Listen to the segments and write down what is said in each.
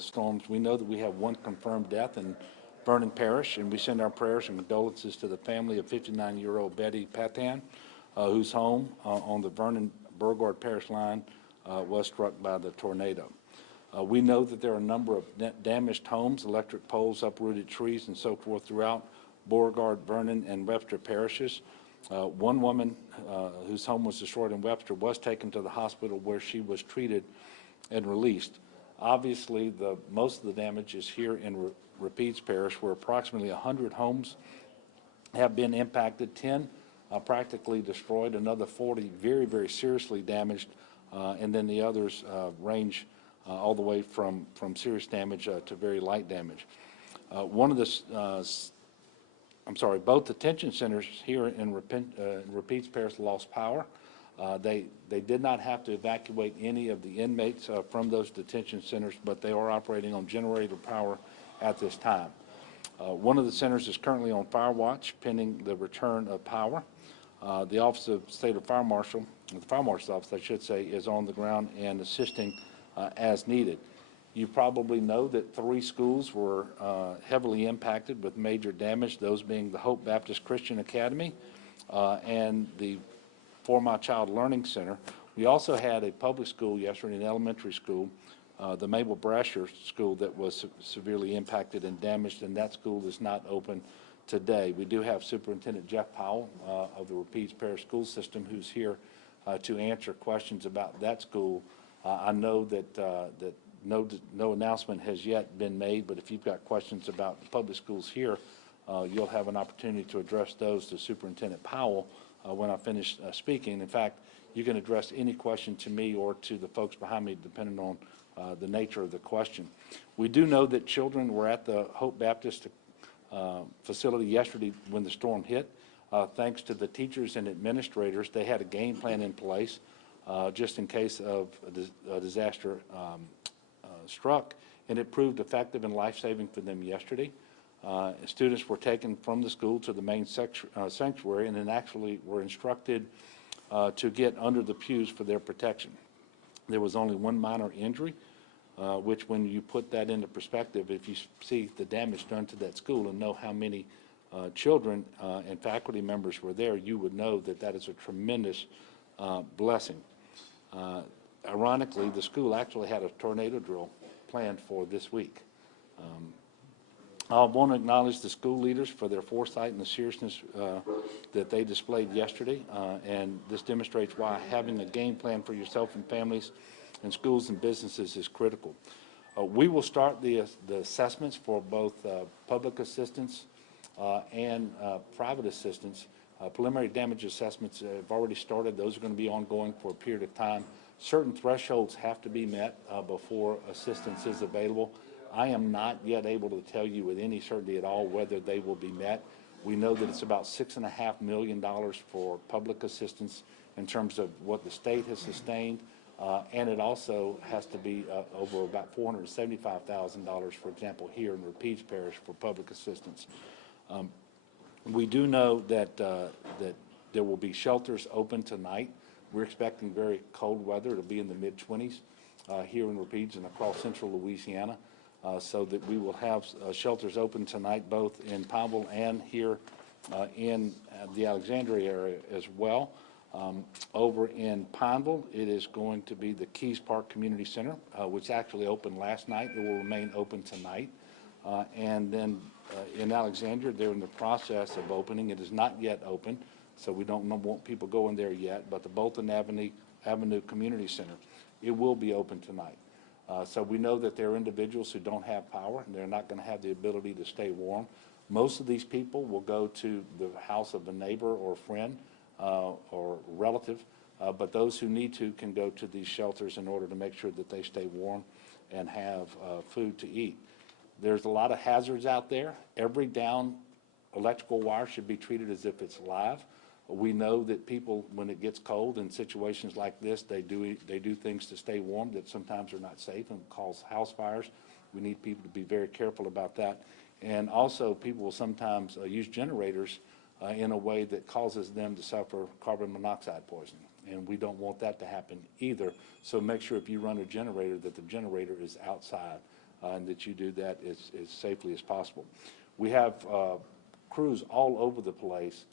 storms. We know that we have one confirmed death in Vernon Parish, and we send our prayers and condolences to the family of 59-year-old Betty Patan, whose home on the Vernon-Burgard Parish line was struck by the tornado. We know that there are a number of damaged homes, electric poles, uprooted trees, and so forth throughout Beauregard, Vernon, and Webster parishes. One woman whose home was destroyed in Webster was taken to the hospital where she was treated and released. Obviously, most of the damage is here in Rapides Parish, where approximately 100 homes have been impacted, 10 practically destroyed, another 40 very, very seriously damaged, and then the others range all the way from serious damage to very light damage. Both detention centers here in Rapides Parish lost power. They did not have to evacuate any of the inmates from those detention centers, but they are operating on generator power at this time. One of the centers is currently on fire watch, pending the return of power. The Office of State of Fire Marshal, the Fire Marshal's Office, I should say, is on the ground and assisting as needed. You probably know that 3 schools were heavily impacted with major damage, those being the Hope Baptist Christian Academy and the For My Child Learning Center. We also had a public school yesterday, an elementary school, the Mabel Brasher School, that was severely impacted and damaged, and that school is not open today. We do have Superintendent Jeff Powell of the Rapides Parish School System, who's here to answer questions about that school. I know that no announcement has yet been made, but if you've got questions about the public schools here, you'll have an opportunity to address those to Superintendent Powell when I finish speaking. In fact, you can address any question to me or to the folks behind me, depending on the nature of the question. We do know that children were at the Hope Baptist facility yesterday when the storm hit. Thanks to the teachers and administrators, they had a game plan in place just in case of a disaster struck, and it proved effective and life-saving for them yesterday. Students were taken from the school to the main sanctuary and then actually were instructed to get under the pews for their protection. There was only one minor injury, which when you put that into perspective, if you see the damage done to that school and know how many children and faculty members were there, you would know that that is a tremendous blessing. Ironically, the school actually had a tornado drill planned for this week. I want to acknowledge the school leaders for their foresight and the seriousness that they displayed yesterday, and this demonstrates why having a game plan for yourself and families and schools and businesses is critical. We will start the assessments for both public assistance and private assistance. Preliminary damage assessments have already started. Those are going to be ongoing for a period of time. Certain thresholds have to be met before assistance is available. I am not yet able to tell you with any certainty at all whether they will be met. We know that it's about $6.5 million for public assistance in terms of what the state has sustained, and it also has to be over about $475,000, for example, here in Rapides Parish for public assistance. We do know that that there will be shelters open tonight. We're expecting very cold weather. It'll be in the mid-20s here in Rapides and across central Louisiana, so that we will have shelters open tonight both in Pineville and here in the Alexandria area as well. Over in Pineville, it is going to be the Keys Park Community Center, which actually opened last night. It will remain open tonight. And then in Alexandria, they're in the process of opening. It is not yet open, so we don't want people going there yet, but the Bolton Avenue Community Center, it will be open tonight. So we know that there are individuals who don't have power, and they're not going to have the ability to stay warm. Most of these people will go to the house of a neighbor or friend or relative, but those who need to can go to these shelters in order to make sure that they stay warm and have food to eat. There's a lot of hazards out there. Every down electrical wire should be treated as if it's live. We know that people, when it gets cold in situations like this, they do things to stay warm that sometimes are not safe and cause house fires. We need people to be very careful about that. And also, people will sometimes use generators in a way that causes them to suffer carbon monoxide poisoning. And we don't want that to happen either. So make sure if you run a generator that the generator is outside and that you do that as safely as possible. We have crews all over the place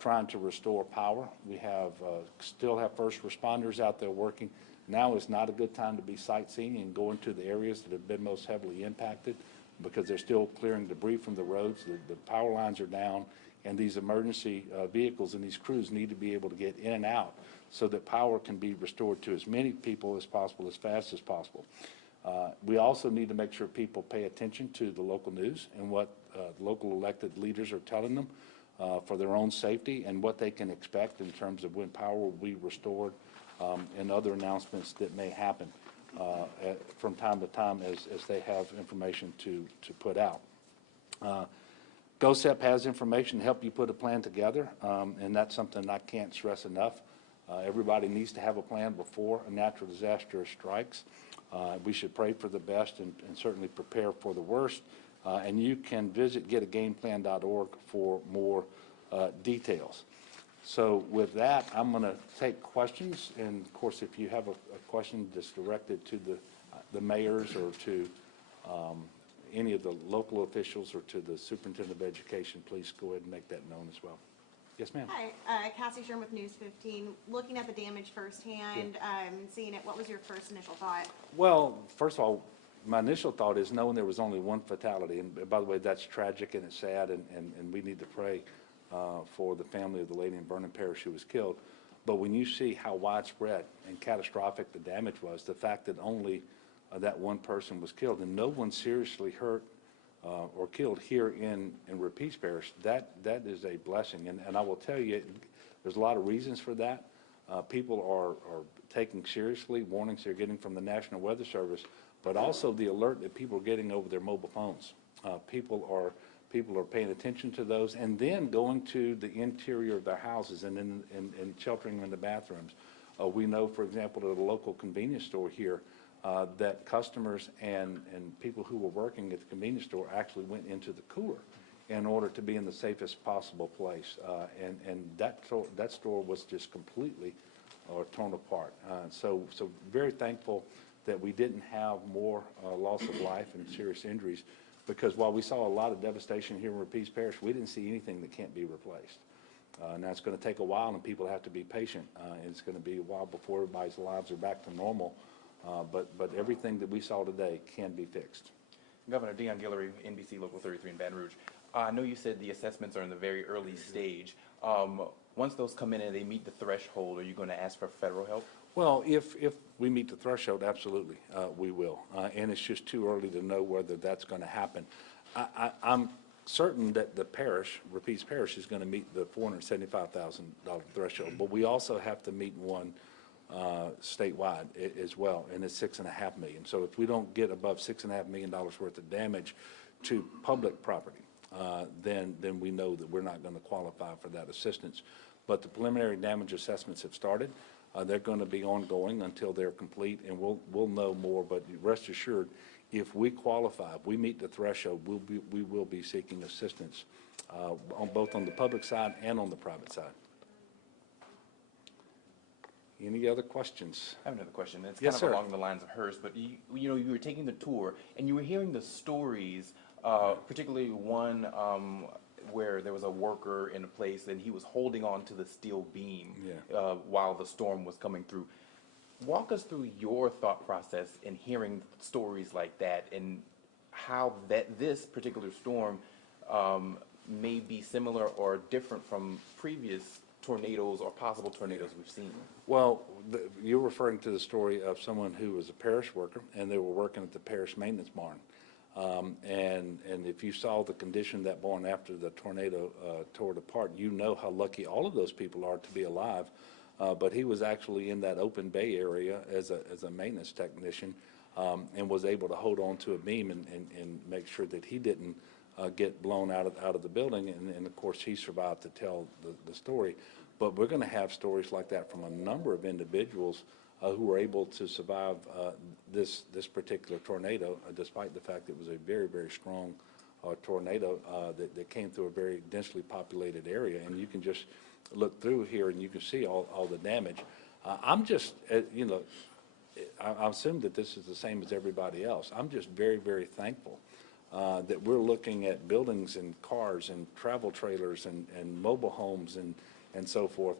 trying to restore power. We have still have first responders out there working. Now is not a good time to be sightseeing and going to the areas that have been most heavily impacted, because they're still clearing debris from the roads. The power lines are down, and these emergency vehicles and these crews need to be able to get in and out so that power can be restored to as many people as possible, as fast as possible. We also need to make sure people pay attention to the local news and what local elected leaders are telling them for their own safety, and what they can expect in terms of when power will be restored, and other announcements that may happen from time to time as they have information to put out. GOHSEP has information to help you put a plan together, and that's something I can't stress enough. Everybody needs to have a plan before a natural disaster strikes. We should pray for the best and certainly prepare for the worst. And you can visit getagameplan.org for more details. So with that, I'm going to take questions. And of course, if you have a question that's directed to the mayors or to any of the local officials or to the superintendent of education, please go ahead and make that known as well. Yes, ma'am. Hi, Cassie Sherm with News 15. Looking at the damage firsthand, seeing it, what was your first initial thought? Well, first of all, my initial thought is knowing there was only one fatality. And by the way, that's tragic and it's sad, and we need to pray for the family of the lady in Vernon Parish who was killed. But when you see how widespread and catastrophic the damage was, the fact that only that one person was killed and no one seriously hurt or killed here in Rapides Parish, that is a blessing. And I will tell you, there's a lot of reasons for that. People are taking seriously warnings they're getting from the National Weather Service, but also the alert that people are getting over their mobile phones. People are paying attention to those, and then going to the interior of their houses and sheltering in the bathrooms. We know, for example, at a local convenience store here, that customers and people who were working at the convenience store actually went into the cooler in order to be in the safest possible place. And that store was just completely torn apart. So very thankful that we didn't have more loss of life and serious injuries, because while we saw a lot of devastation here in Rapides Parish, we didn't see anything that can't be replaced. Now it's going to take a while, and people have to be patient, and it's going to be a while before everybody's lives are back to normal. But everything that we saw today can be fixed. Governor Dion Guillory, NBC Local 33 in Baton Rouge. I know you said the assessments are in the very early stage. Once those come in and they meet the threshold, are you going to ask for federal help? Well, if we meet the threshold, absolutely, we will. And it's just too early to know whether that's going to happen. I'm certain that the parish, Rapides Parish, is going to meet the $475,000 threshold, but we also have to meet one statewide as well, and it's $6.5 million. So if we don't get above $6.5 million worth of damage to public property, then we know that we're not going to qualify for that assistance. But the preliminary damage assessments have started. They're going to be ongoing until they're complete, and we'll know more. But rest assured, if we qualify, if we meet the threshold, we will be seeking assistance on both on the public side and on the private side. Any other questions? I have another question. It's Yes, kind sir. of along the lines of hers, but you know, you were taking the tour and you were hearing the stories, particularly one where there was a worker in a place and he was holding on to the steel beam while the storm was coming through. Walk us through your thought process in hearing stories like that, and how this particular storm may be similar or different from previous tornadoes or possible tornadoes we've seen. Well, you're referring to the story of someone who was a parish worker, and they were working at the parish maintenance barn. And if you saw the condition of that barn after the tornado tore it apart, you know how lucky all of those people are to be alive. But he was actually in that open bay area as a maintenance technician, and was able to hold on to a beam and make sure that he didn't get blown out of the building. And of course, he survived to tell the story. But we're going to have stories like that from a number of individuals who were able to survive this particular tornado, despite the fact it was a very, very strong tornado that came through a very densely populated area. And you can just look through here and you can see all the damage. I'm just, you know, I assume that this is the same as everybody else. I'm just very, very thankful that we're looking at buildings and cars and travel trailers and mobile homes and so forth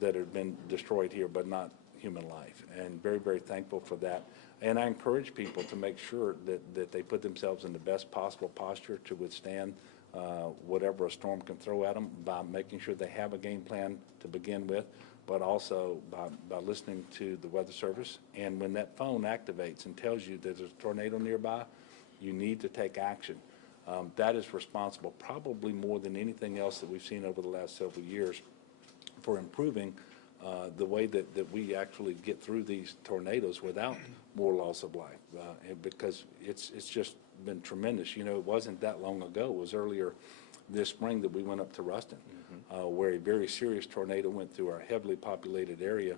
that have been destroyed here, but not human life. And very, very thankful for that. And I encourage people to make sure that they put themselves in the best possible posture to withstand whatever a storm can throw at them by making sure they have a game plan to begin with, but also by listening to the Weather Service. And when that phone activates and tells you that there's a tornado nearby, you need to take action. That is responsible, probably more than anything else that we've seen over the last several years, for improving the way that we actually get through these tornadoes without more loss of life, because it's just been tremendous. You know, it wasn't that long ago. It was earlier this spring that we went up to Ruston, where a very serious tornado went through our heavily populated area.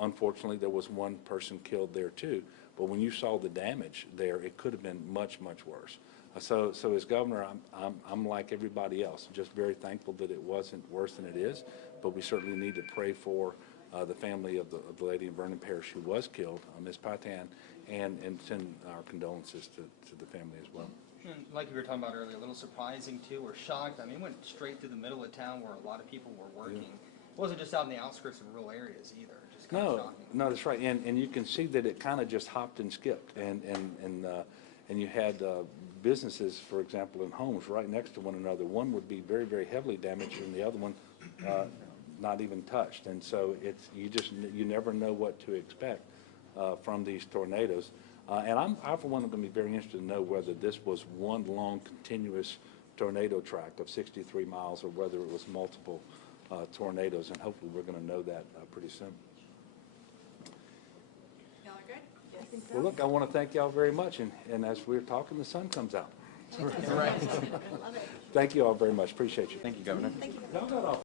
Unfortunately, there was one person killed there too. But when you saw the damage there, it could have been much, much worse. So as governor, I'm like everybody else, just very thankful that it wasn't worse than it is. But we certainly need to pray for the family of the lady in Vernon Parish who was killed, Ms. Patan, and send our condolences to the family as well. And like you were talking about earlier, a little surprising too, or shocked. I mean, it went straight through the middle of town where a lot of people were working. It wasn't just out in the outskirts of rural areas either. Just kind of shocking. No, that's right. And you can see that it kind of just hopped and skipped. And you had businesses, for example, in homes right next to one another. One would be very, very heavily damaged, and the other one not even touched. And so you never know what to expect from these tornadoes. And I, for one, am going to be very interested to know whether this was one long continuous tornado track of 63 miles or whether it was multiple tornadoes, and hopefully we're going to know that pretty soon. Y'all are good? I think so. Well, look, I want to thank y'all very much, and as we're talking, the sun comes out. Right. Love it. Thank you all very much. Appreciate you. Thank you, Governor. Thank you. Y'all got off